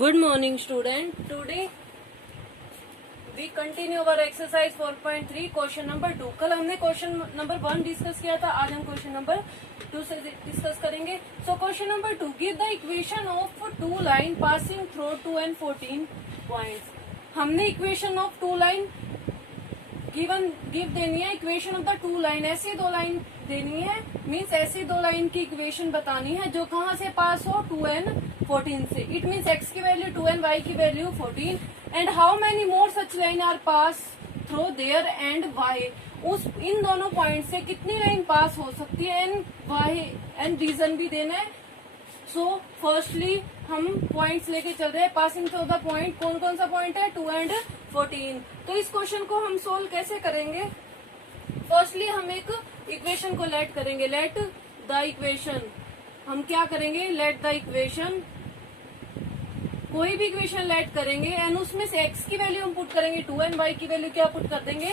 Good morning, student. Today we continue our exercise 4.3 question number 2. कल हमने question number 1 discuss किया था, आज हम क्वेश्चन नंबर 2 से डिस्कस करेंगे. So question number 2, give the equation of two line passing through 2 and 14 points. हमने equation of two line give देनी है. Equation of the two line, ऐसी दो लाइन देनी है, मीन्स ऐसी दो लाइन की इक्वेशन बतानी है जो कहाँ से पास हो, 2 and 14 से. इट मीन्स x की वैल्यू 2 and y की value 14. And how many more such line are pass through there and y. उस इन दोनों पॉइंट से कितनी लाइन पास हो सकती है एंड y एंड रीजन भी देना है. सो फर्स्टली हम पॉइंट्स लेके चल रहे हैं. पासिंग थ्रू द पॉइंट, कौन कौन सा पॉइंट है, 2 and 14. तो इस क्वेश्चन को हम सोल्व कैसे करेंगे. फर्स्टली हम एक इक्वेशन को लेट करेंगे. लेट द इक्वेशन, हम क्या करेंगे, लेट द इक्वेशन, कोई भी इक्वेशन लेट करेंगे एंड उसमें से x की वैल्यू हम पुट करेंगे 2 and y की वैल्यू क्या पुट कर देंगे,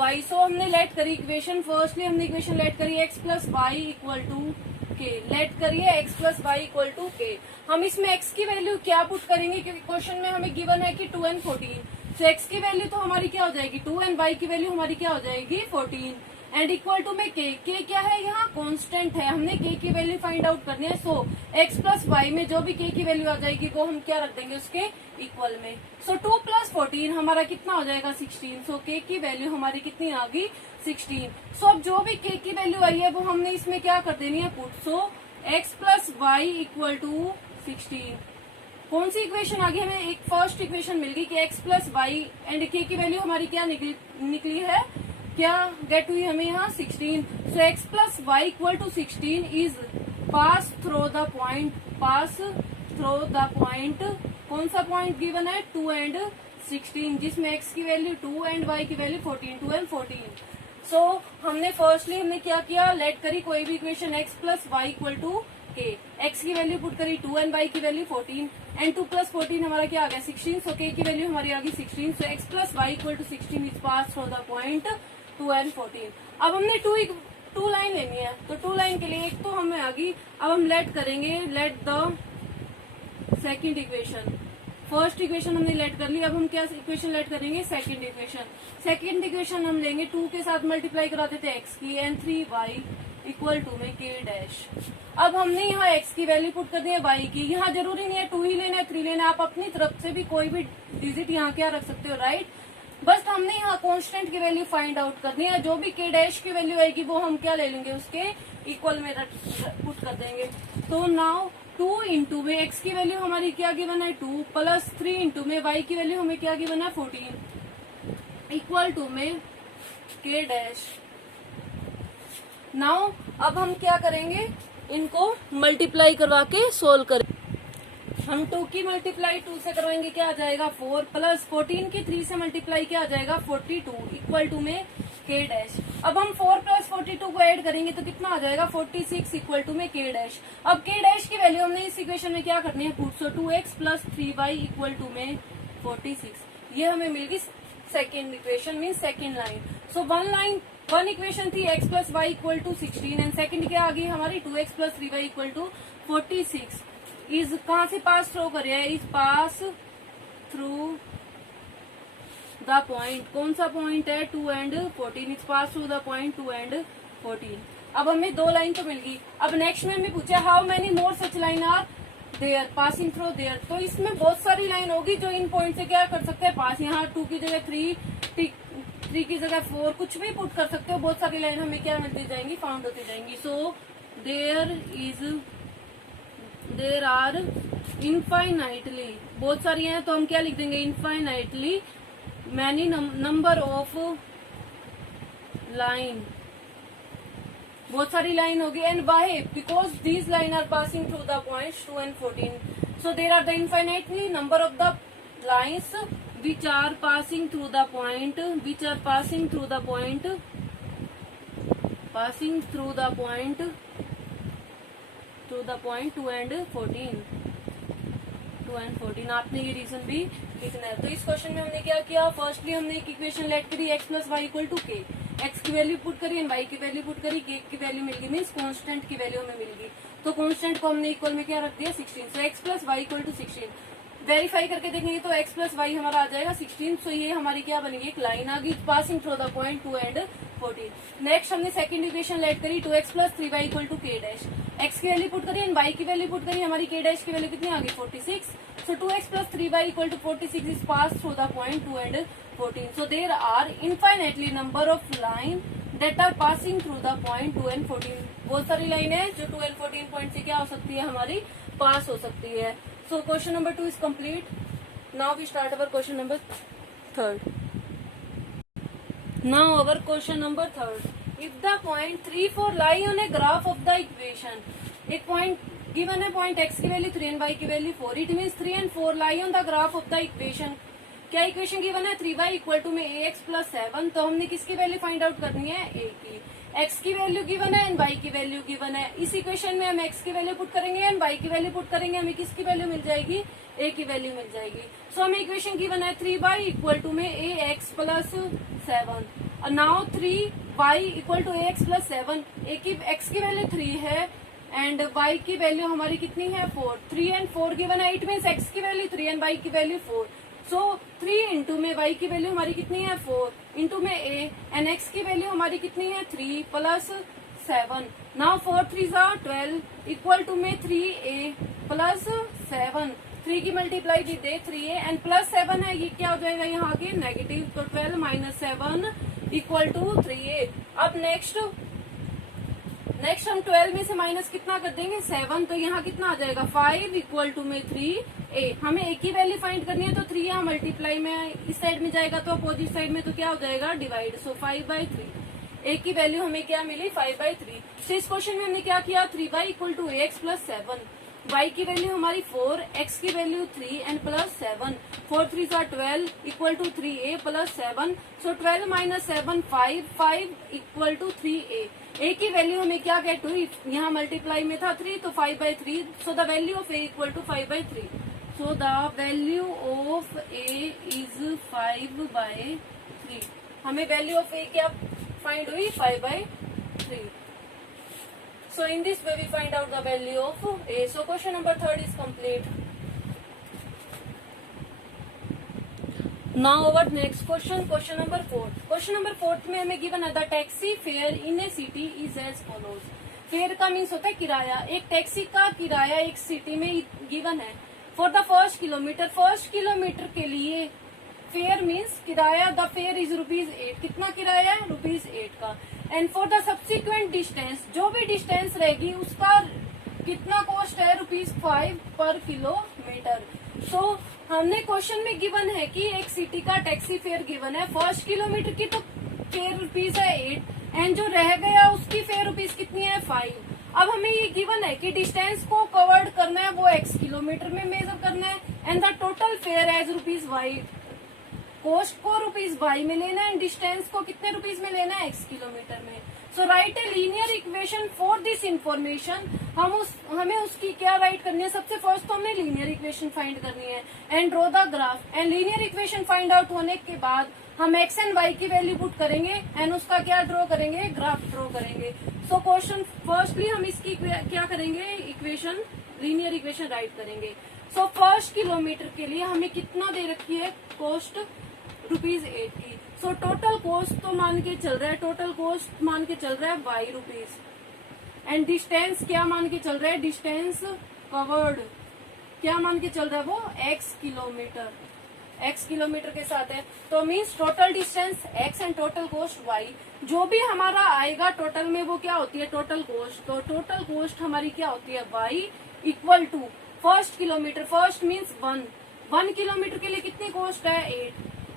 y. सो हमने लेट करी इक्वेशन. फर्स्टली हमने इक्वेशन लेट करी x plus y equal to k. Let करिए x plus y equal to k. हम इसमें x की वैल्यू क्या पुट करेंगे, क्योंकि क्वेश्चन में हमें गिवन है कि 2 and 14. तो x की वैल्यू तो हमारी क्या हो जाएगी 2 and y की वैल्यू हमारी क्या हो जाएगी 14. एंड इक्वल टू में k क्या है, यहाँ कांस्टेंट है. हमने k की वैल्यू फाइंड आउट करनी है. सो x प्लस वाई में जो भी k की वैल्यू आ जाएगी वो हम क्या रख देंगे उसके इक्वल में. सो 2 प्लस 14 हमारा कितना हो जाएगा 16. सो k की वैल्यू हमारी कितनी आ गई 16. सो अब जो भी k की वैल्यू आई है वो हमने इसमें क्या कर देनी है put. So x plus y equal to 16. कौन सी इक्वेशन आ गई, हमें एक फर्स्ट इक्वेशन मिल गई कि x plus y and k की वैल्यू हमारी क्या निकली है, क्या गेट हुई हमें यहाँ 16. So x plus y equal to 16 is pass through the point. Pass through the point, कौन सा पॉइंट गिवन है 2 and 16, जिसमें x की वैल्यू 2 and y की वैल्यू 14. 2 and 14. सो हमने फर्स्टली हमने क्या किया, लेट करी कोई भी equation x plus y equal to k. x की वैल्यू पुट करी 2 and y की वैल्यू 14 एंड 2 प्लस 14 हमारा क्या आ गया 16. सो k की वैल्यू हमारी आ गई 16. So x plus y equal to 16 is pass through the point 2 and 14. अब हमने टू लाइन लेनी है, तो टू लाइन के लिए एक तो हमें आ गई. अब हम लेट करेंगे, let the second equation. First equation हमने लेट कर ली. अब हम क्या इक्वेशन लेट करेंगे, सेकंड इक्वेशन. सेकंड इक्वेशन हम लेंगे 2 के साथ मल्टीप्लाई कराते थे x की एंड 3y इक्वल टू में k डैश. अब हमने यहाँ x की वैल्यू पुट कर दी है y की. यहाँ जरूरी नहीं है 2 ही लेना है 3 लेना है, आप अपनी तरफ से भी कोई भी डिजिट यहाँ क्या रख सकते हो, राइट. बस हमने यहाँ कांस्टेंट की वैल्यू फाइंड आउट करनी है. जो भी k डैश की वैल्यू आएगी वो हम क्या ले लेंगे, उसके इक्वल में पुट कर देंगे. तो नाउ 2 इंटू में x की वैल्यू हमारी क्या गिवन है 2 प्लस 3 इंटू में y की वैल्यू हमें क्या गिवन है 14 इक्वल टू में k डैश. नाउ अब हम क्या करेंगे, इनको मल्टीप्लाई करवा के सोल्व करें. हम 2 की मल्टीप्लाई 2 से करवाएंगे, क्या आ जाएगा 4 प्लस 14 की 3 से मल्टीप्लाई क्या आ जाएगा 42 इक्वल टू में k डैश. अब हम 4 प्लस 42 को ऐड करेंगे तो कितना आ जाएगा 46 इक्वल टू में k डैश. अब k डैश की वैल्यू हमने इस इक्वेशन में क्या करनी है put. So 2x plus 3y equal to में 46. ये हमें मिल गई second equation, mean second line. So one equation थी x plus y equal to 16 and second क्या आ गई हमारी 2x plus 3y equal to 46. Is कहाँ से पास थ्रू कर रहे हैं, is pass through the point. कौन सा पॉइंट है 2 and 14. Is pass through the point 2 and 14. अब हमें दो लाइन तो मिल गई. अब नेक्स्ट में हमें पूछा how many more such line are there passing through there. तो इसमें बहुत सारी लाइन होगी जो इन पॉइंट से क्या कर सकते हैं पास. यहाँ 2 की जगह 3 की जगह 4 कुछ भी पुट कर सकते हो. बहुत सारी लाइन हमें क्या मिलती जाएंगी, फाउंड होती जाएंगी. सो देयर आर इनफाइनाइटली, बहुत सारी हैं तो हम क्या लिख देंगे infinitely many number of line. बहुत सारी लाइन होगी. And why because these line are passing through the points 2 and 14. So there are the infinitely number of the lines which are passing through the point, which are passing through the point 2 and 14. 2 and 14 आपने ये reason भी लिखना है. तो इस question में हमने क्या किया, फर्स्टली हमने एक इक्वेशन लेट करी x plus y equal to k. x की वैल्यू पुट करी एंड y की वैल्यू पुट करी, k की वैल्यू मिल गई, मीन्स कांस्टेंट की वैल्यू हमें मिल गई. तो कांस्टेंट को हमने इक्वल में क्या रख दिया 16. So x plus y equal to 16. Verify करके देखेंगे तो x प्लस वाई हमारा आ जाएगा 16। सो ये हमारी क्या बनेगी, एक लाइन आ गई passing through the point 2 and 14। Next हमने सेकंड इक्वेशन लेट करी 2x plus 3y equal to k dash. x की वैल्यू पुट करी एंड y की वैल्यू पुट करी, हमारी k डैश की वैल्यू कितनी आ गई 46। So 2x plus 3y equal to 46 is pass through the point 2 and 14। So there are infinitely number of line that are passing through the point 2 and 14। बहुत सारी line है जो 2 एंड 14 पॉइंट से क्या हो सकती है, हमारी पास हो सकती है। So question number 2 is complete. Now we start our question number 3rd। Now our question number 3rd. If the point 3, 4 lie on a graph of the equation, एक point given है point x की value 3 and y की value 4, it means 3 and 4 lie on the graph of the equation। क्या equation given है 3y equal to में ax plus 7। तो हमने किसकी वैल्यू फाइंड आउट करनी है, a की। x की वैल्यू गिवन है एंड y की वैल्यू गिवन है। इस इक्वेशन में हम x की वैल्यू पुट करेंगे एंड y की वैल्यू पुट करेंगे, हमें किसकी वैल्यू मिल जाएगी, a की वैल्यू मिल जाएगी। सो हमें इक्वेशन गिवन है 3y इक्वल टू में ax plus 7। Now 3y equal to ax plus 7। x की वैल्यू 3 है एंड y की वैल्यू हमारी कितनी है 4। 3 एंड 4 गिवन है, इट मीन्स x की वैल्यू 3 एंड y की वैल्यू 4। सो 3 इंटू में y की वैल्यू हमारी कितनी है 4 इंटू में a एंड x की वैल्यू हमारी कितनी है 3 प्लस 7। नाउ 4 3 12 इक्वल टू में 3a प्लस 7। 3 की मल्टीप्लाई भी दे 3a एंड प्लस 7 है, ये क्या हो जाएगा यहाँ आगे नेगेटिव। तो 12 माइनस 7 इक्वल टू 3a। अब नेक्स्ट हम 12 में से माइनस कितना कर देंगे 7, तो यहाँ कितना आ जाएगा 5 इक्वल टू में 3a। हमें a की वैल्यू फाइंड करनी है, तो 3 यहाँ मल्टीप्लाई में इस साइड में जाएगा तो अपोजिट साइड में तो क्या हो जाएगा डिवाइड। सो 5/3 a की वैल्यू हमें क्या मिली 5/3। तो इस क्वेश्चन में हमने क्या किया 3y equal to ax plus 7, y की वैल्यू हमारी 4, x की value 3 and plus 7। 4 3 12 equal to 3a plus 7। So 12 minus 7 5 equal to 3a। a की वैल्यू हमें क्या गेट हुई, यहाँ मल्टीप्लाई में था 3 तो 5/3। So the value of a equal to 5/3। So the value of a is 5/3। हमें वैल्यू ऑफ a क्या फाइंड हुई 5/3। So in this way we find out the value of a. So question number 3rd is complete. Now our next question, question number 4th. Question number 4th में हमें given है the taxi fare in a city is as follows. Fair का means होता है किराया। एक taxi का किराया एक सिटी में गिवन है। फॉर द फर्स्ट किलोमीटर के लिए फेयर मीन्स किराया, द फेयर इज ₹8। कितना किराया है ₹8 का। And for the subsequent distance, जो भी डिस्टेंस रहेगी उसका कितना कॉस्ट है ₹5 पर किलोमीटर। सो हमने क्वेश्चन में गिवन है कि एक सिटी का टैक्सी फेयर गिवन है, फर्स्ट किलोमीटर की तो फेयर ₹8 है एंड जो रह गया उसकी फेयर ₹5 कितनी है 5। अब हमें ये गिवन है कि डिस्टेंस को कवर्ड करना है वो x किलोमीटर में मेजर करना है and the total fare as ₹y। Cost को ₹y में लेना है, डिस्टेंस को कितने रुपीज में लेना है x किलोमीटर में। So write a linear equation for this information. हमें उसकी क्या राइट करनी है, सबसे फर्स्ट तो हमें लीनियर इक्वेशन फाइंड करनी है and draw the graph. And linear equation find out होने के बाद हम x एंड y की वैल्यू पुट करेंगे एंड उसका क्या ड्रॉ करेंगे, ग्राफ ड्रॉ करेंगे। सो क्वेश्चन फर्स्टली हम इसकी क्या करेंगे, इक्वेशन लीनियर इक्वेशन राइट करेंगे। सो फर्स्ट किलोमीटर के लिए हमें कितना दे रखी है कॉस्ट ₹8 की। सो टोटल कॉस्ट तो मान के चल रहा है, टोटल कॉस्ट मान के चल रहा है y रुपीज एंड डिस्टेंस क्या मान के चल रहा है, डिस्टेंस कवर्ड क्या मान के चल रहा है वो x किलोमीटर के साथ है। तो means total distance x and total cost y। जो भी हमारा आएगा टोटल में वो क्या होती है टोटल कॉस्ट। तो टोटल कॉस्ट हमारी क्या होती है y equal to first kilometre, first means 1 kilometre के लिए कितनी कॉस्ट है 8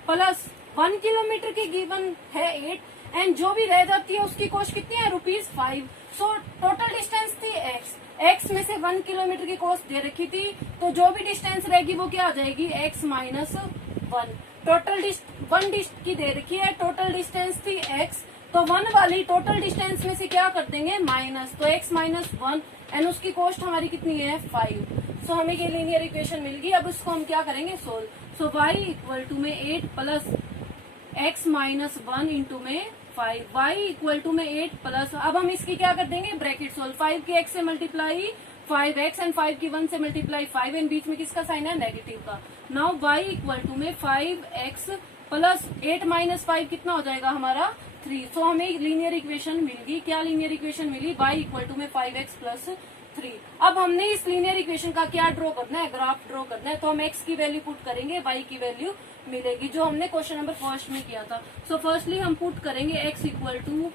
प्लस 1 किलोमीटर की गिवन है 8 एंड जो भी रह जाती है उसकी कॉस्ट कितनी है ₹5। सो टोटल डिस्टेंस थी x में से 1 किलोमीटर की कॉस्ट दे रखी थी, तो जो भी डिस्टेंस रहेगी वो क्या आ जाएगी x माइनस 1। टोटल 1 की दे रखी है, टोटल डिस्टेंस थी x, तो 1 वाली टोटल डिस्टेंस में से क्या कर देंगे माइनस, तो x माइनस 1 एंड उसकी कॉस्ट हमारी कितनी है 5। सो हमें ये लीनियर इक्वेशन मिल गई। अब इसको हम क्या करेंगे solve. So y equal to में 8 प्लस x माइनस 1 इंटू में 5, y इक्वल टू में 8 प्लस, अब हम इसकी क्या कर देंगे ब्रैकेट सोल्व, 5 की x से मल्टीप्लाई 5x एंड 5 की 1 से मल्टीप्लाई 5 एंड बीच में किसका साइन है, नेगेटिव का। नाउ y इक्वल टू में 5x प्लस 8 माइनस 5 कितना हो जाएगा हमारा 3। सो हमें लीनियर इक्वेशन मिल गई। क्या लीनियर इक्वेशन मिली, y इक्वल टू में 5x प्लस 3। अब हमने इस लीनियर इक्वेशन का क्या ड्रॉ करना है, ग्राफ ड्रॉ करना है। तो हम x की वैल्यू पुट करेंगे, y की वैल्यू मिलेगी, जो हमने क्वेश्चन नंबर फर्स्ट में किया था। सो फर्स्टली हम पुट करेंगे x equal to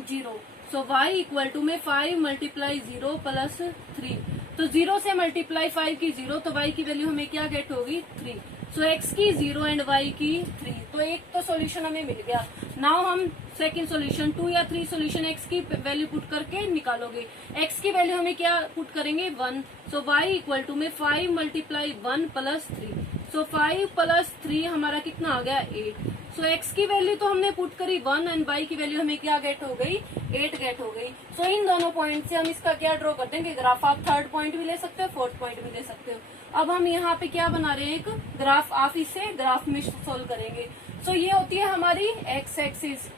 0। So y equal to में 5 मल्टीप्लाई 0 प्लस 3। तो 0 से मल्टीप्लाई 5 की 0, तो y की वैल्यू हमें क्या गेट होगी 3। सो x की 0 एंड y की 3। तो एक तो सॉल्यूशन हमें मिल गया। नाउ हम सेकंड सॉल्यूशन 2 या 3 सॉल्यूशन x की वैल्यू पुट करके निकालोगे। x की वैल्यू हमें क्या पुट करेंगे 1। सो y इक्वल टू में 5 मल्टीप्लाई 1 प्लस 3। सो 5 प्लस 3 हमारा कितना आ गया 8। सो x की वैल्यू तो हमने पुट करी 1 एंड y की वैल्यू हमें क्या गेट हो गई 8 गेट हो गई। सो इन दोनों पॉइंट से हम इसका क्या ड्रॉ कर देंगे ग्राफ। आप थर्ड पॉइंट भी ले सकते हो, फोर्थ पॉइंट भी ले सकते हो। अब हम यहाँ पे क्या बना रहे हैं, एक ग्राफ। आप इसे ग्राफ में सोल्व करेंगे। सो ये होती है हमारी x एक्सिस,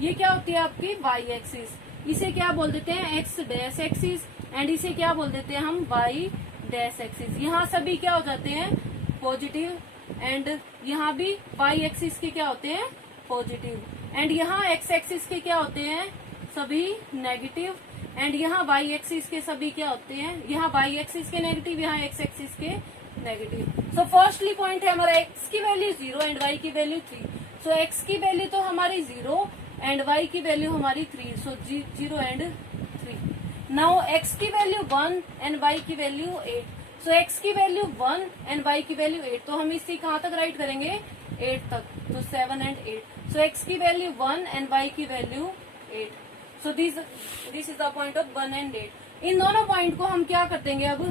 ये क्या होती है आपकी y एक्सिस। इसे क्या बोल देते हैं x डैश एक्सिस एंड इसे क्या बोल देते हैं हम y डैश एक्सिस। यहाँ सभी क्या हो जाते हैं पॉजिटिव एंड यहाँ भी y एक्सिस के क्या होते हैं पॉजिटिव एंड यहाँ x एक्सिस के क्या होते हैं सभी नेगेटिव एंड यहाँ y एक्सिस के सभी क्या होते हैं, यहाँ y एक्सिस के नेगेटिव, यहाँ x एक्सिस के नेगेटिव। सो फर्स्टली पॉइंट है हमारा x की वैल्यू 0 एंड y की वैल्यू 3। सो x की वैल्यू तो हमारी 0 एंड y की वैल्यू हमारी 3। सो 0 एंड 3। नाउ x की वैल्यू 1 एंड y की वैल्यू 8। सो x की वैल्यू 1 एंड y की वैल्यू 8। तो हम इसे कहाँ तक राइट करेंगे 8 तक। तो 7 एंड 8। सो x की वैल्यू 1 एंड y की value 8। So this is the point of 1 and 8। इन दोनों पॉइंट को हम क्या कर देंगे, अब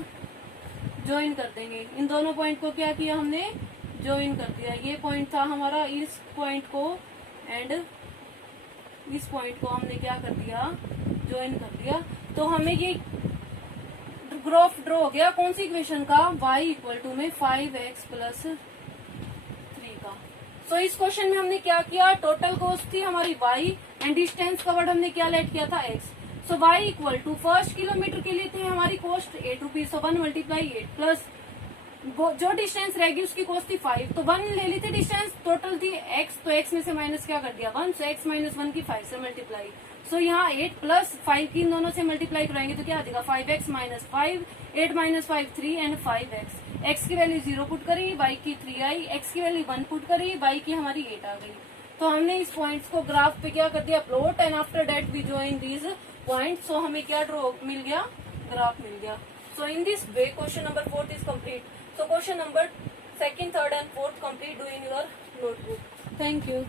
ज्वाइन कर देंगे। इन दोनों पॉइंट को क्या किया हमने ज्वाइन कर दिया। ये पॉइंट था हमारा, इस पॉइंट को एंड इस पॉइंट को हमने क्या कर दिया ज्वाइन कर दिया। तो हमें ये ग्राफ ड्रॉ हो गया कौन सी इक्वेशन का, y इक्वल टू में 5x प्लस 3 का। सो इस क्वेश्चन में हमने क्या किया, टोटल कॉस्ट थी हमारी y एंड डिस्टेंस कवर्ड हमने क्या लेट किया था x। So y equal to first kilometre के लिए थी हमारी cost 8 rupees. So 1 multiply 8 plus जो डिस्टेंस रहेगी उसकी कॉस्ट थी 5। तो 1 ले ली थी डिस्टेंस, टोटल थी x। तो x में से माइनस क्या कर दिया 1। सो x माइनस 1 की 5 से मल्टीप्लाई। सो यहाँ 8 प्लस 5 की इन दोनों से मल्टीप्लाई कराएंगे तो क्या आ जाएगा 5x minus 5, 8 minus 5 3 and 5x। x की वैल्यू 0 पुट करी, y की 3 आई, x की वैल्यू 1 पुट करी, y की हमारी 8 आ गई। तो हमने इस पॉइंट्स को ग्राफ पे क्या कर दिया plot and after that we join these point. So हमें क्या ड्रॉ मिल गया, ग्राफ मिल गया। So in this way question number 4 is complete. So question number 2nd, 3rd and 4th complete do in your notebook. Thank you.